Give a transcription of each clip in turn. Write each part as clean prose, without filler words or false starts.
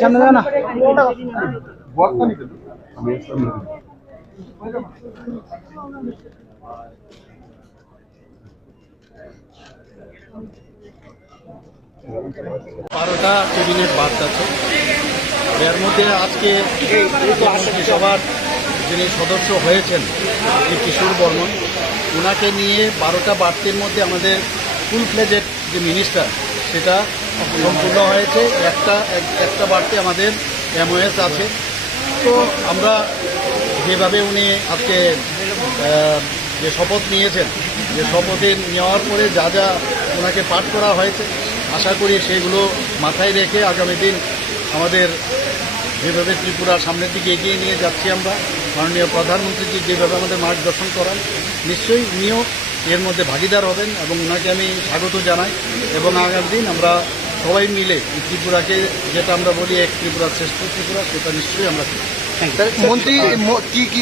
সামনে যাও না। বারোটা ক্যাবিনেট বার্তা আছে, এর মধ্যে আজকে মন্ত্রিসভার যিনি সদস্য হয়েছেন শ্রী কিশোর বর্মন, ওনাকে নিয়ে 12টা বার্তের মধ্যে আমাদের ফুল ফ্লেজেড যে মিনিস্টার সেটা সম্পূর্ণ হয়েছে। একটা বার্তে আমাদের MOS আছে। তো আমরা যেভাবে উনি আজকে যে শপথ নিয়েছেন, যে শপথে নেওয়ার পরে যা যা ওনাকে পাঠ করা হয়েছে, আশা করি সেগুলো মাথায় রেখে আগামী দিন আমাদের যেভাবে ত্রিপুরার সামনের দিকে এগিয়ে নিয়ে যাচ্ছি আমরা, মাননীয় প্রধানমন্ত্রীজি যেভাবে আমাদের মার্গদর্শন করান, নিশ্চয়ই উনিও এর মধ্যে ভাগিদার হবেন এবং ওনাকে আমি স্বাগত জানাই। এবং আগামী দিন আমরা সবাই মিলে ত্রিপুরাকে, যেটা আমরা বলি এক ত্রিপুরা শ্রেষ্ঠ ত্রিপুরা, সেটা নিশ্চয়ই আমরা মন্ত্রী কি কি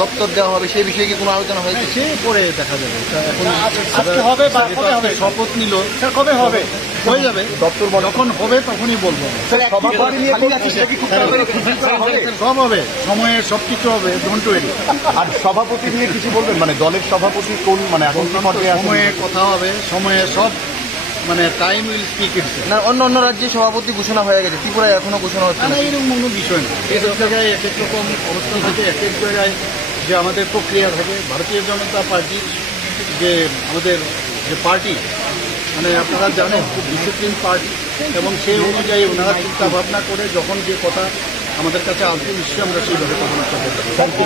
দপ্তর দেওয়া হবে সেই বিষয়ে কি কোনো আলোচনা হয়েছে? সে পরে দেখা যাবে। এখন শপথ নিল, কবে হবে? হয়ে যাবে দপ্তর যখন হবে তখনই বলবো। সব হবে, সময়ে সবকিছু হবে, ডোন্ট ওয়ারি। আর সভাপতি নিয়ে কিছু বলবেন, মানে দলের সভাপতি কোন, মানে এখন সময়ে কথা হবে, সময়ে সব, মানে টাইম উইল স্পিক ইটস। না, অন্য রাজ্যে সভাপতি ঘোষণা হয়ে গেছে, ত্রিপুরায় এখনো ঘোষণা হচ্ছে না, না। এরকম কোনো বিষয় না। এক এক জায়গায় এক এক রকম অবস্থান থাকে, এক এক জায়গায় যে আমাদের প্রক্রিয়া থাকে। ভারতীয় জনতা পার্টি যে আমাদের যে পার্টি, মানে আপনারা জানেন খুব ডিসিপ্লিন পার্টি, এবং সেই অনুযায়ী ওনারা চিন্তা ভাবনা করে যখন যে কথা আমাদের কাছে আসবে, নিশ্চয়ই আমরা সেইভাবে কথা বলতে পারবো।